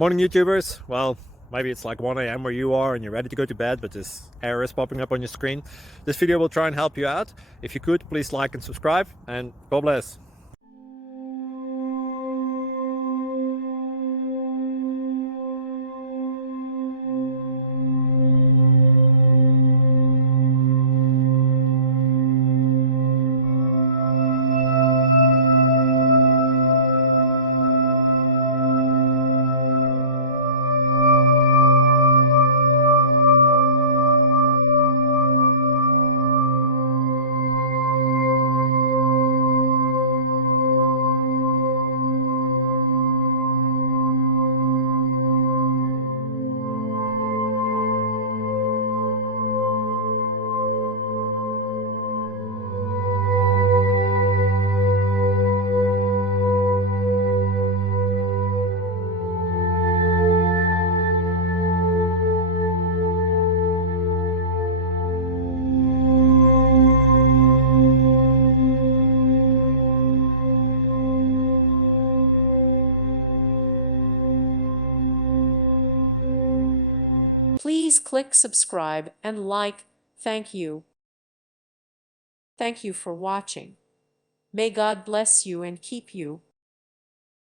Morning, YouTubers. Well, maybe it's like 1 a.m. where you are and you're ready to go to bed, but this error is popping up on your screen. This video will try and help you out. If you could, please like and subscribe, and God bless. Please click subscribe and like. Thank you. Thank you for watching. May God bless you and keep you.